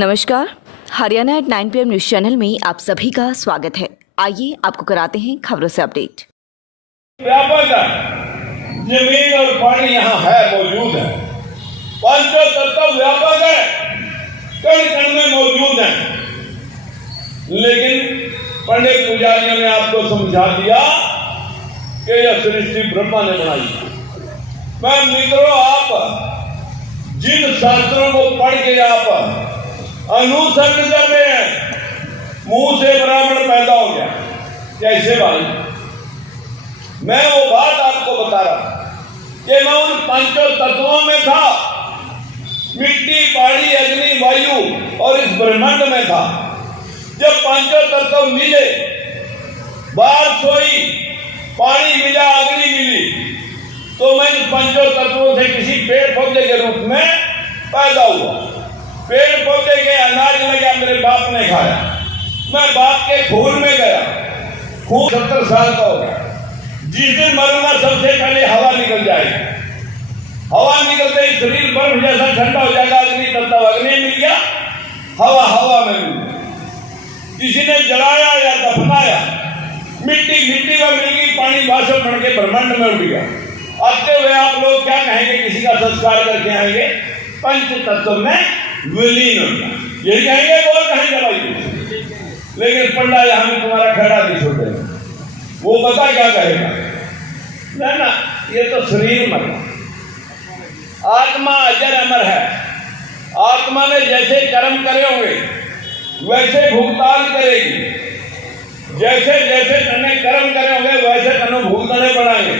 नमस्कार, Haryana at 9 PM news channel में आप सभी का स्वागत है। आइए आपको कराते हैं खबरों से अपडेट। व्यापक है, जमीन और पानी यहाँ है, मौजूद है। पांचों तत्व व्यापक है, कण कण में मौजूद है। लेकिन पंडित पुजारियों ने आपको समझा दिया कि यह सृष्टि ब्रह्मा ने बनाई। मैं मित्रों, आप जिन शास्त्रों को पढ़ के आप अनुसरण कर रहे हैं, मुंह से ब्राह्मण पैदा हो गया। कैसे भाई? मैं वो बात आपको बता रहा कि मैं उन पांचों तत्वों में था, मिट्टी, पानी, अग्नि, वायु और इस ब्रह्मांड में था। जब पांचों तत्व मिले, बात सोई, पानी मिला, अग्नि मिली, तो मैं इन पांचों तत्वों से किसी पेड़ पौधे के रूप में पैदा हुआ। पेड़ पौधे के अनाज लगा, मेरे बाप ने खाया। मैं बाप के खून में गया, खून 70 साल का हो गया। जिस दिन मरूंगा सबसे पहले हवा निकल जाएगी। हवा निकलते ही शरीर बर्फ जैसा ठंडा हो जाएगा। अग्नि तत्व अग्नि मिल गया, हवा हवा में मिल गया। किसी ने जलाया या दफनाया, मिट्टी मिट्टी में मिल गई, पानी वाष्प बन के ब्रह्मांड में उड़ गया। आते हुए आप लोग क्या कहेंगे? किसी का संस्कार करके आएंगे, पंच तत्व में विलीन हो गया, यही कहेंगे। और कहेंगे भाई, लेकिन पंडा यहाँ में तुम्हारा खड़ा नहीं छोड़ेगा, वो पता क्या कहेगा? ना, ये तो शरीर मर गया। आत्मा अजर अमर है। आत्मा ने जैसे कर्म करे होंगे वैसे भुगतान करेगी। जैसे जैसे तने कर्म करे होंगे वैसे तने भुगताने बढ़ाएंगे।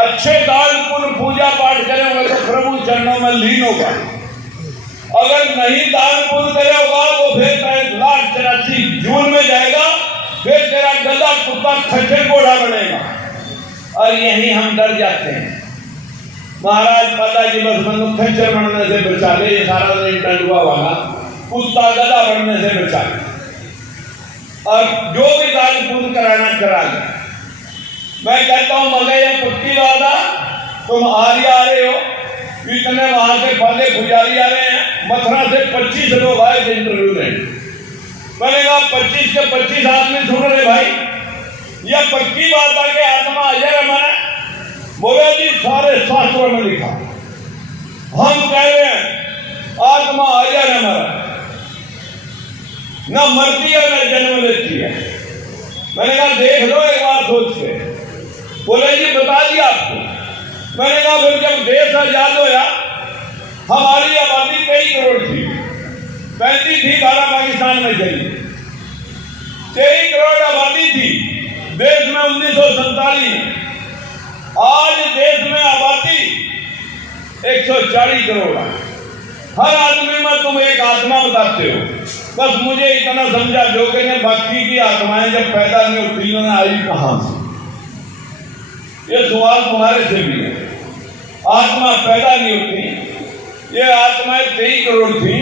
अच्छे दान पुण्य पूजा पाठ करे होंगे तो प्रभु चरणों में लीन होगा। अगर नहीं दान पुण्य करे होगा तो फिर 83 जून में जाएगा, फिर तेरा गधा कुत्ता खच्चर घोड़ा बनेगा। और यही हम डर जाते हैं। महाराज माताजी बस मनु खच्चर बनने से बचा ले, सारा दिन डंडुआ वाला कुत्ता गधा बनने से बचा ले। और जो भी दान पुण्य कराना करा ले। मैं कहता हूं मगर ये पक्की बात है, तुम आ रहे हो, इतने वहां से पहले पुजारी आ रहे हैं, मथुरा से 25 लोग आए थे इंटरव्यू में। मैंने कहा 25 के 25 आदमी सुन रहे भाई, यह पक्की बात है कि आत्मा अजर अमर है। बोले जी सारे शास्त्रों में लिखा, हम कह रहे हैं आत्मा अजर अमर है, न मरती है न जन्म लेती है। मैंने कहा देख लो एक बार सोच के। बोले जी बता दिया आपको। मैंने कहा फिर जब देश आजाद होया, हमारी आबादी 23 करोड़ थी, 35 थी भारत पाकिस्तान में चली। 23 करोड़ आबादी थी देश में 1947 में। आज देश में आबादी 140 करोड़ है। हर आदमी में तुम एक आत्मा बताते हो। बस मुझे इतना समझा जो कि बाकी की आत्माएं जब पैदा नहीं होती उन्हें आई कहां से? ये सवाल तुम्हारे से भी है। आत्मा पैदा नहीं होती। ये आत्माएं 23 करोड़ थी,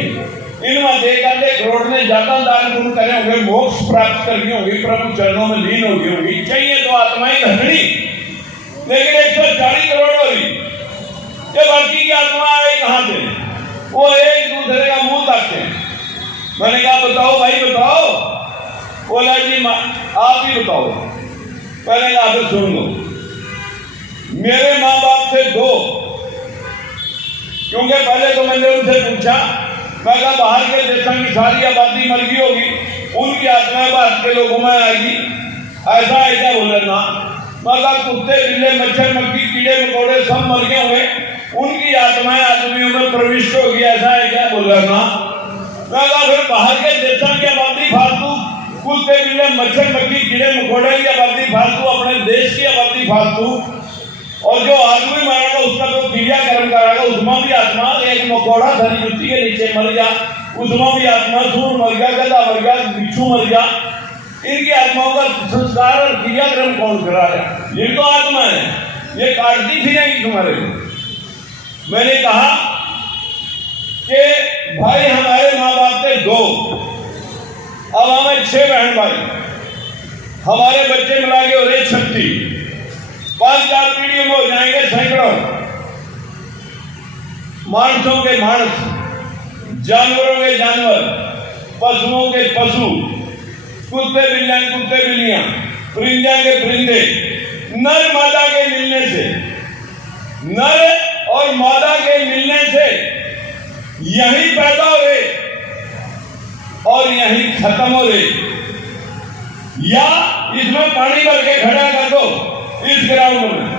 इनमें देखा 1 करोड़ ने ज्यादा दान पुण्य करे होंगे, मोक्ष प्राप्त करनी होगी, प्रभु चरणों में लीन होगी होगी। चाहिए तो आत्माएं धरनी, लेकिन 140 करोड़ हो रही। ये बाकी की आत्मा आई कहां से? वो एक दूसरे का मुंह ताकते हैं। मैंने कहा बताओ भाई बताओ। बोला जी आप ही बताओ। मैंने कहा फिर सुन लो। मेरे माँ बाप थे 2, क्योंकि पहले तो मैंने उनसे पूछा, मैं कहा बाहर के देशों की सारी आबादी मर गई होगी, उनकी आत्माएं भारत के लोगों में आएगी, ऐसा है क्या? बोले ना। मैं कहा कुत्ते बिल्ले मच्छर मक्खी कीड़े मकोड़े सब मर गए होंगे, उनकी आत्माएं आदमियों में प्रविष्ट होगी, ऐसा है क्या? बोला ना। मैं कहा फिर बाहर के देशों की आबादी फालतू, कुत्ते बिल्ले मच्छर मक्खी कीड़े मकोड़े की आबादी फालतू, अपने देश की आबादी फालतू, और जो आदमी मारेगा उसका तो क्रियाकर्म कराएगा, उसमें भी आत्मा, एक मकोड़ा धनी जुत्ती के नीचे मर गया, उसमें भी आत्मा, सूर मर गया, गधा मर गया, बिच्छू मर गया। इनकी आत्माओं का संस्कार और क्रियाक्रम कौन कराया? ये तो आत्मा है, ये काटती फिरेंगी तुम्हारे को। मैंने कहा कि भाई हमारे माँ बाप थे 2, अब हमें 6 बहन भाई, हमारे बच्चे मिला के हो रहे 36, 5-4 पीढ़ियों में हो जाएंगे सैकड़ों। मानसों के मानस जानवरों के जानवर, पशुओं के पशु, कुत्ते बिल्लियां, परिंदे के परिंदे, नर मादा के मिलने से, नर और मादा के मिलने से यही पैदा हो रहे और यही खत्म हो रहे। या इसमें पानी भर के खड़ा कर दो इस ग्राउंड में,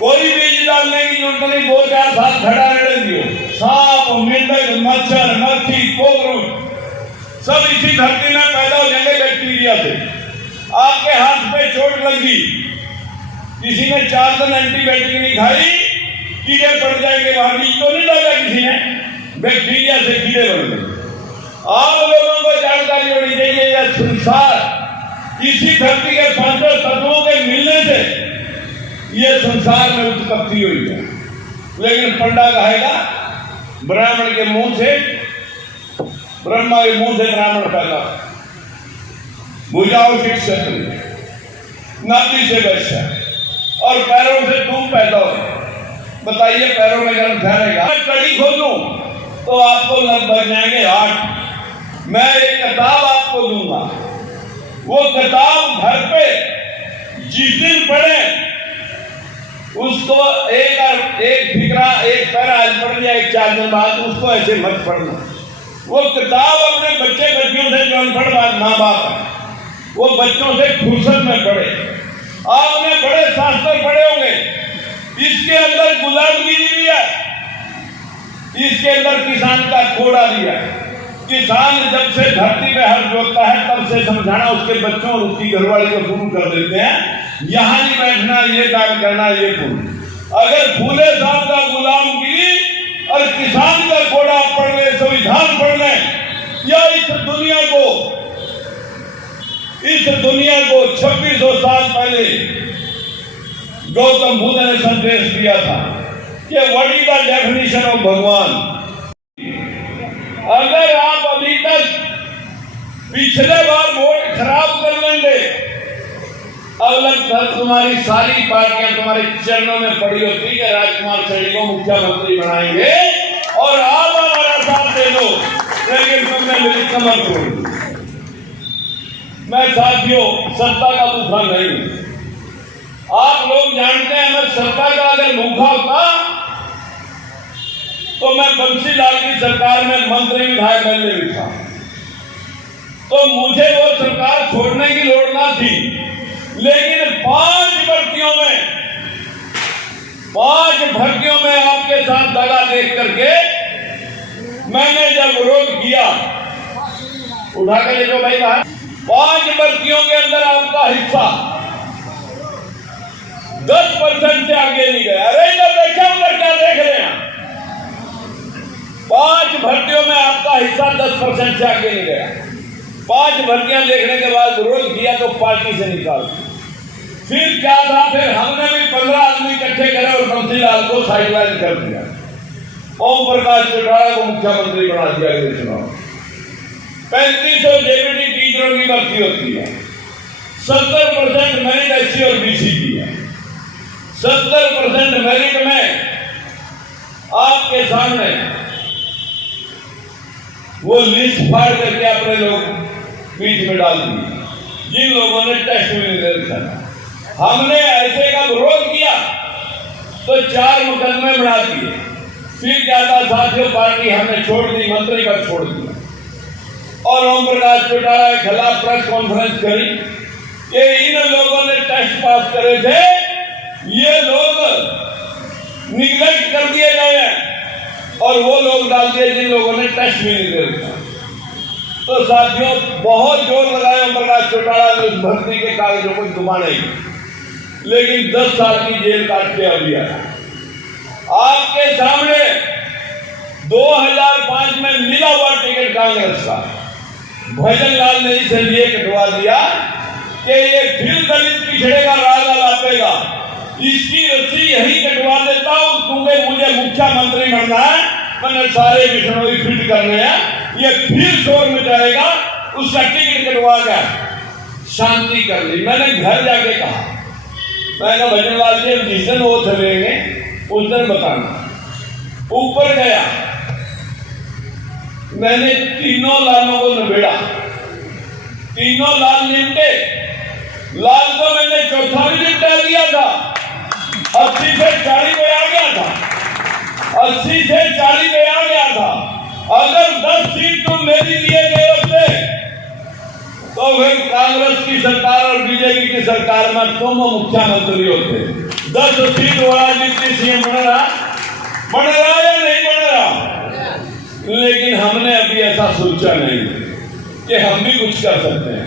कोई बीज डालने की जरूरत नहीं, 2-4 साल खड़ा रहने दियो। सांप, मेंढक, मच्छर, मक्खी, कोकरोच सब इसी धरती में पैदा हो जाएंगे बैक्टीरिया से। आपके हाथ पे चोट लगी, किसी ने 4 दिन एंटीबायोटिक नहीं खाई, कीड़े पड़ जाएंगे, वहां बीज तो नहीं डाला किसी ने, बैक्टीरिया से कीड़े बन गए। आप लोगों को जानकारी होनी चाहिए यह संसार इसी धरती के 5 तत्वों के मिलने से ये संसार में उत्पत्ति हुई है। लेकिन पंडा कहेगा ब्राह्मण के मुंह से, ब्रह्मा के मुंह से ब्राह्मण पैदा, भुजाओं से क्षत्रिय, नाभि से वैश्य और पैरों से तुम पैदा हो। बताइए पैरों में गर्म ठहरेगा? मैं कड़ी खोलूं तो आपको लगभग जाएंगे 8। मैं एक किताब आपको दूंगा, वो किताब घर पे जिस दिन पढ़े उसको एक फिक्रा, एक पैरा आज पढ़ लिया, 1-4 दिन बाद उसको ऐसे मत पढ़ना। वो किताब अपने बच्चे बच्चियों से, जो अनपढ़ माँ बाप है, वो बच्चों से फुर्सत में पढ़े। आपने बड़े शास्त्र पढ़े होंगे, इसके अंदर गुलामगिरी भी है, इसके अंदर किसान का कोड़ा भी है। किसान जब से धरती पे हल जोतता है तब से समझाना उसके बच्चों और उसकी घरवाली को शुरू कर देते हैं, यहां नहीं बैठना, ये काम करना, ये फूल। अगर फूले साहब का गुलामगिरी और किसान का कोड़ा पढ़ ले, संविधान पढ़ ले, या इस दुनिया को 2600 साल पहले गौतम बुद्ध ने संदेश दिया था कि what is the definition of भगवान। अगर आप अभी तक पिछले बार वोट खराब कर लेंगे, अब तुम्हारी सारी पार्टियां तुम्हारे चरणों में पड़ी होती है, राजकुमार चढ़ी को मुख्यमंत्री बनाएंगे और आप हमारा साथ दे दो, लेकिन तुमने मेरी कमर तोड़ दी। मैं साथियों सत्ता का भूखा नहीं हूं, आप लोग जानते हैं मैं सत्ता का अगर भूखा होता तो मैं बंसीलाल की सरकार में मंत्री विधायक बनने भी था, तो मुझे वो सरकार छोड़ने की लोड़ ना थी। लेकिन 5 भर्तियों में आपके साथ दगा देख करके मैंने जब विरोध किया, उठा के ले लो भाई बाहर, 5 भर्तियों के अंदर आपका हिस्सा 10% से आगे नहीं गया। अरे इधर देखा, उधर क्या देख रहे हैं? 5 भर्तियों में आपका हिस्सा 10% से आगे नहीं गया। 5 भर्तियां देखने के बाद विरोध किया तो पार्टी से निकाल दिया। फिर क्या था, फिर हमने भी 15 आदमी इकट्ठे करे और बंसीलाल को साइडलाइन कर दिया। ओम प्रकाश चौटाला को मुख्यमंत्री बना दिया अगले चुनाव। 3500 जेबीटी टीचरों की भर्ती होती है, 70% मेरिट एससी और बीसी की है। 70% मेरिट में आपके सामने वो लिस्ट फाड़ करके अपने लोग बीच में डाल दी, जिन लोगों ने टेस्ट में नहीं रखा। हमने ऐसे का विरोध किया तो 4 मुकदमे बना दिए। फिर क्या था साथियों, पार्टी हमने छोड़ दी, मंत्री पर छोड़ दिया और ओम प्रकाश चौटाला के खिलाफ प्रेस कॉन्फ्रेंस करी कि इन लोगों ने टेस्ट पास करे थे, ये लोग निगलेक्ट कर दिए गए हैं और वो लोग डाल दिए जिन लोगों ने टेस्ट भी नहीं दिया। तो साथियों बहुत जोर लगाया ओम प्रकाश चौटाला ने उस भर्ती के कागजों को दुबाने, लेकिन 10 साल की जेल काट के अभी आया। आपके सामने 2005 में मिला हुआ टिकट कांग्रेस का, भजन लाल ने इसे लिए कटवा दिया कि ये फिर दलित पिछड़े का राजा लापेगा, इसकी रस्सी यही कटवा देता हूं, क्योंकि मुझे मुख्यमंत्री बनना है, मैंने सारे बिश्नोई फिट करने हैं, ये फिर शोर मचाएगा, उसका टिकट कटवा कर शांति कर ली। मैंने घर जाके कहा, मैंने भजन लाल जी जिस दिन वो चलेंगे उस दिन बताना। ऊपर गया, मैंने तीनों लालों को निबेड़ा, तीनों लाल निपटे। लाल को मैंने चौथा भी निपटा दिया था, 80 से 40 पे आ गया था, 80 से 40 पे आ गया था। अगर 10 सीट तुम मेरी लिए गए होते तो फिर कांग्रेस की सरकार और बीजेपी की सरकार में तुम मुख्यमंत्री होते। 10 सीट वाला डिप्टी सीएम बन रहा या नहीं बन रहा? लेकिन हमने अभी ऐसा सोचा नहीं कि हम भी कुछ कर सकते हैं।